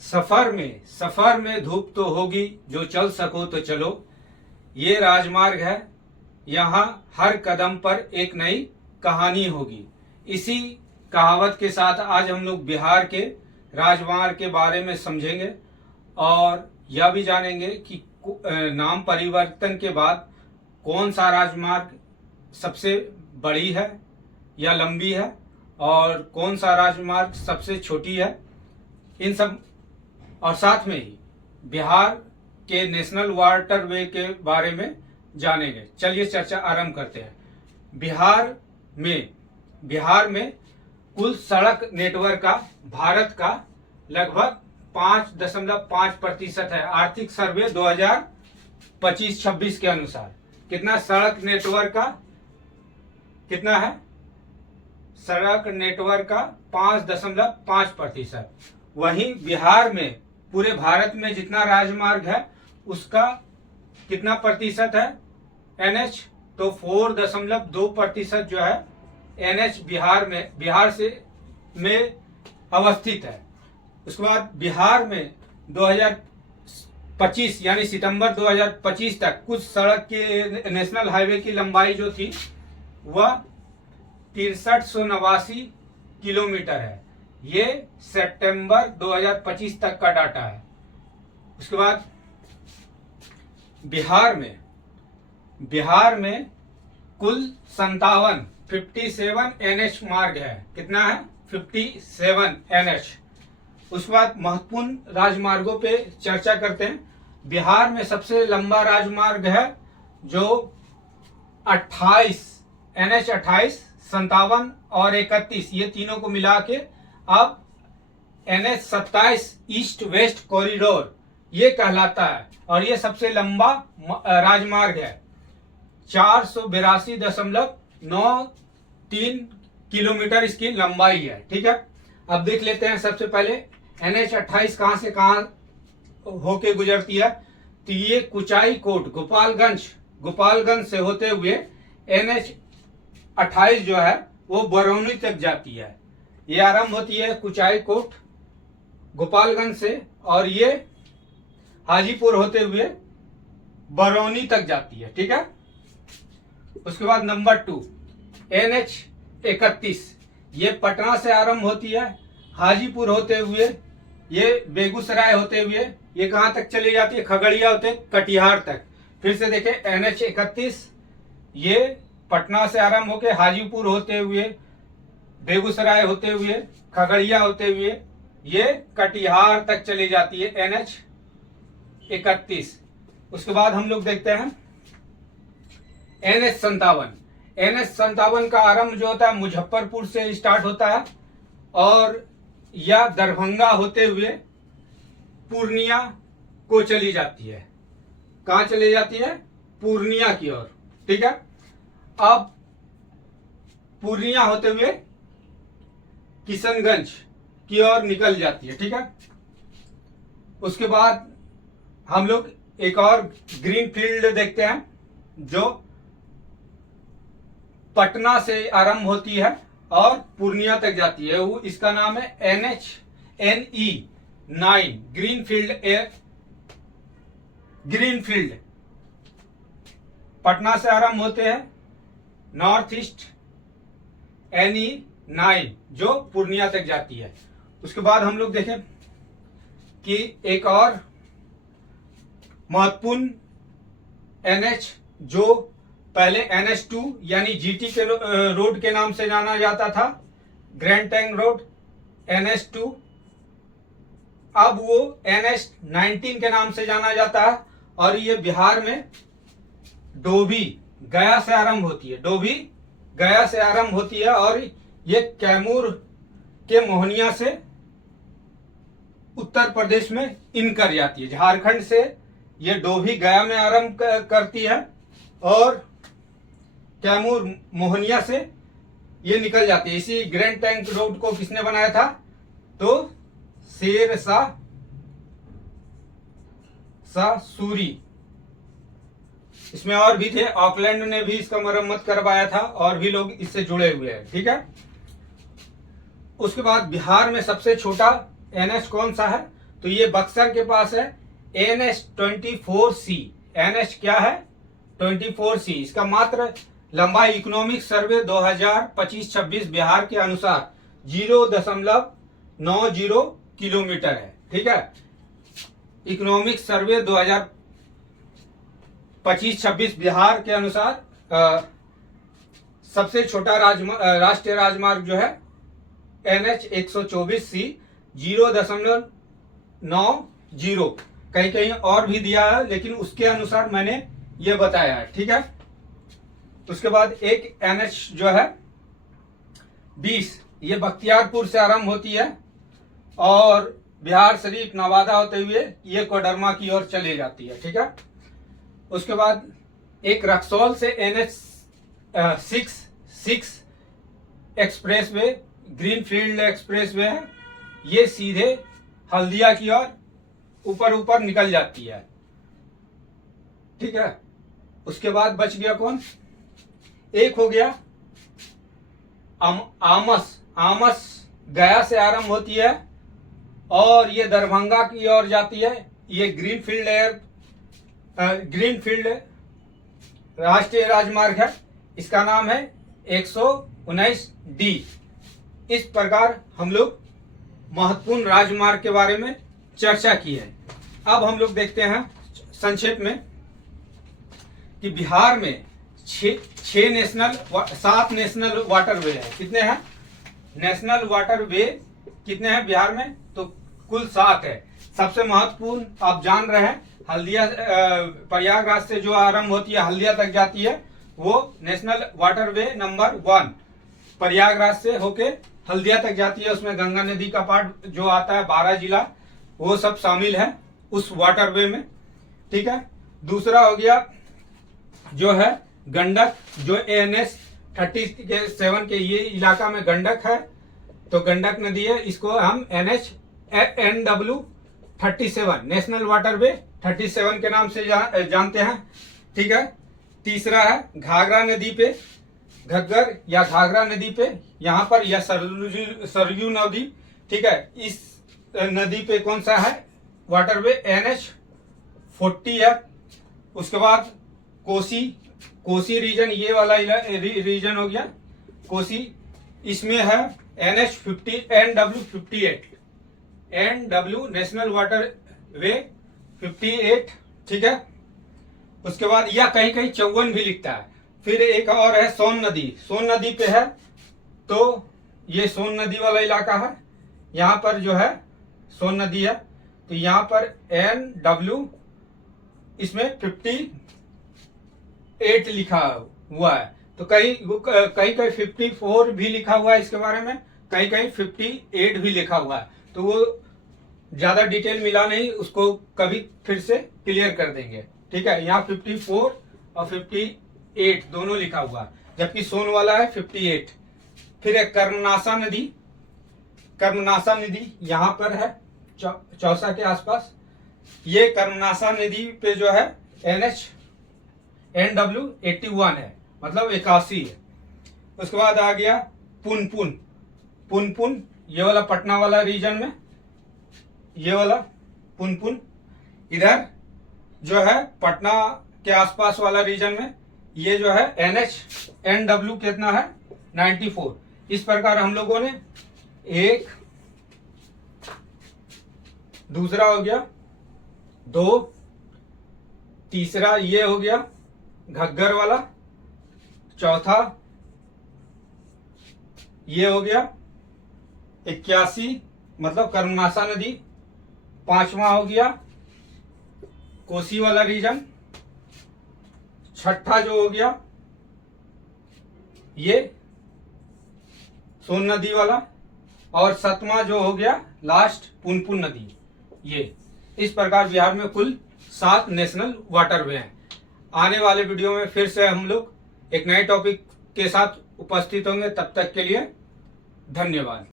सफर में धूप तो होगी, जो चल सको तो चलो। ये राजमार्ग है, यहाँ हर कदम पर एक नई कहानी होगी। इसी कहावत के साथ आज हम लोग बिहार के राजमार्ग के बारे में समझेंगे और यह भी जानेंगे कि नाम परिवर्तन के बाद कौन सा राजमार्ग सबसे बड़ी है या लंबी है और कौन सा राजमार्ग सबसे छोटी है। इन सब और साथ में ही बिहार के नेशनल वाटरवे के बारे में जानेंगे। चलिए चर्चा आरंभ करते हैं। बिहार में कुल सड़क नेटवर्क का भारत का लगभग 5.5% है। आर्थिक सर्वे 2025-26 के अनुसार कितना सड़क नेटवर्क का कितना है? सड़क नेटवर्क का 5.5%। वहीं बिहार में पूरे भारत में जितना राजमार्ग है उसका कितना प्रतिशत है? एनएच तो 4.2% जो है एनएच बिहार में अवस्थित है। उसके बाद बिहार में 2025 यानी सितंबर 2025 तक कुछ सड़क के नेशनल हाईवे की लंबाई जो थी वह 6389 किलोमीटर है। ये सितंबर 2025 तक का डाटा है। उसके बाद बिहार में कुल 57 एनएच मार्ग है। कितना है? 57 एनएच। उसके बाद महत्वपूर्ण राजमार्गों पे चर्चा करते हैं। बिहार में सबसे लंबा राजमार्ग है जो 28 एनएच 28, 57 और 31 ये तीनों को मिला के अब एनएच 27 ईस्ट वेस्ट कॉरिडोर ये कहलाता है और ये सबसे लंबा राजमार्ग है। 482.93 किलोमीटर इसकी लंबाई है। ठीक है, अब देख लेते हैं। सबसे पहले एनएच 28 कहां से कहां होके गुजरती है? तो ये कुचाईकोट गोपालगंज से होते हुए एनएच 28 जो है वो बरौनी तक जाती है। ये आरंभ होती है कुचाईकोट गोपालगंज से और ये हाजीपुर होते हुए बरौनी तक जाती है। ठीक है, उसके बाद नंबर 2 एनएच 31 ये पटना से आरंभ होती है, हाजीपुर होते हुए ये बेगूसराय होते हुए ये कहां तक चली जाती है? खगड़िया होते कटिहार तक। फिर से देखें, एनएच 31 ये पटना से आरंभ होकर हाजीपुर होते हुए बेगूसराय होते हुए खगड़िया होते हुए ये कटिहार तक चली जाती है एनएच 31। उसके बाद हम लोग देखते हैं एनएच 57 का आरंभ जो होता है मुजफ्फरपुर से स्टार्ट होता है और यह दरभंगा होते हुए पूर्णिया को चली जाती है। कहां चली जाती है? पूर्णिया की ओर। ठीक है, अब पूर्णिया होते हुए किशनगंज की ओर निकल जाती है। ठीक है, उसके बाद हम लोग एक और ग्रीन फील्ड देखते हैं जो पटना से आरंभ होती है और पूर्णिया तक जाती है। वो इसका नाम है NE 9 ग्रीनफील्ड। पटना से आरंभ होते हैं नॉर्थ ईस्ट NE 9 जो पूर्णिया तक जाती है। उसके बाद हम लोग देखें कि एक और महत्वपूर्ण एनएच जो पहले NH2 यानी GT के रोड के नाम से जाना जाता था, ग्रैंड टैंक रोड NH2, अब वो NH19 के नाम से जाना जाता है और ये बिहार में डोभी गया से आरंभ होती है और ये कैमूर के मोहनिया से उत्तर प्रदेश में इन कर जाती है। झारखंड से ये डोभी गया में आरंभ करती है और कैमूर मोहनिया से ये निकल जाती है। इसी ग्रैंड टैंक रोड को किसने बनाया था? तो शेरशाह सूरी। इसमें और भी थे, ऑकलैंड ने भी इसका मरम्मत करवाया था और भी लोग इससे जुड़े हुए हैं। ठीक है, उसके बाद बिहार में सबसे छोटा एनएच कौन सा है? तो ये बक्सर के पास है NH24C। NH क्या है? 24C। इसका मात्र लंबाई इकोनॉमिक सर्वे 2025-26 बिहार के अनुसार 0.90 किलोमीटर है। ठीक है, इकोनॉमिक सर्वे 2025-26 बिहार के अनुसार सबसे छोटा राष्ट्रीय राजमार्ग जो है NH124C 0.90। कहीं कहीं और भी दिया है, लेकिन उसके अनुसार मैंने ये बताया है। ठीक है, उसके बाद एक NH जो है 20, ये बख्तियारपुर से आरंभ होती है और बिहार शरीफ नवादा होते हुए ये कोडरमा की ओर चले जाती है। ठीक है, उसके बाद एक रक्सौल से NH6 express way, greenfield express way है, ये सीधे हल्दिया की ओर ऊपर निकल जाती है। ठीक है, उसके बाद बच गया कौन? एक हो गया आमस गया से आरंभ होती है और ये दरभंगा की ओर जाती है। ये ग्रीनफील्ड राष्ट्रीय राजमार्ग है, इसका नाम है 119D। इस प्रकार हम लोग महत्वपूर्ण राजमार्ग के बारे में चर्चा की है। अब हम लोग देखते हैं संक्षेप में कि बिहार में 7 नेशनल वाटरवे है। कितने हैं नेशनल वाटरवे? कितने हैं बिहार में? तो कुल 7 है। सबसे महत्वपूर्ण आप जान रहे हैं, हल्दिया प्रयागराज से जो आरंभ होती है हल्दिया तक जाती है, वो नेशनल वाटरवे नंबर 1 प्रयागराज से होके हल्दिया तक जाती है। उसमें गंगा नदी का पार्ट जो आता है 12 जिला, वो सब शामिल है उस वाटरवे में। ठीक है, दूसरा हो गया जो है गंडक, जो NH37 के ये इलाका में गंडक है, तो गंडक नदी है, इसको हम NW37 नेशनल वाटरवे 37 के नाम से जानते हैं। ठीक है, तीसरा है घाघरा नदी पे, घग्गर या घाघरा नदी पे, यहाँ पर यह सरयू नदी। ठीक है, इस नदी पे कौन सा है वाटरवे? NH40 है। उसके बाद कोसी रीजन, ये वाला रीजन हो गया कोसी, इसमें है NW नेशनल वाटरवे 58। ठीक है, उसके बाद या कहीं कहीं 54 भी लिखता है। फिर एक और है सोन नदी पे है, तो ये सोन नदी वाला इलाका है, यहाँ पर जो है सोन नदी है, तो यहाँ पर NW इसमें 58 लिखा हुआ है। तो कहीं 54 भी लिखा हुआ है इसके बारे में, कहीं 58 भी लिखा हुआ है। तो वो ज्यादा डिटेल मिला नहीं, उसको कभी फिर से क्लियर कर देंगे। ठीक है, यहाँ 54 और 58 दोनों लिखा हुआ है, जबकि सोन वाला है 58। फिर एक कर्मनासा नदी यहाँ पर है चौसा के आसपास। ये कर्मनासा नदी पे जो है NW81 है, मतलब 81 है। उसके बाद आ गया पुनपुन, ये वाला पटना वाला रीजन में, ये वाला पुनपुन इधर जो है पटना के आसपास वाला रीजन में, ये जो है NW कितना है 94। इस प्रकार हम लोगों ने एक, दूसरा हो गया 2, तीसरा ये हो गया घग्गर वाला, चौथा ये हो गया 81 मतलब कर्मनासा नदी, 5वां हो गया कोसी वाला रीजन, छठा जो हो गया ये सोन नदी वाला, और 7वां जो हो गया लास्ट पुनपुन नदी। ये इस प्रकार बिहार में कुल 7 नेशनल वाटरवे हैं। आने वाले वीडियो में फिर से हम लोग एक नए टॉपिक के साथ उपस्थित होंगे। तब तक के लिए धन्यवाद।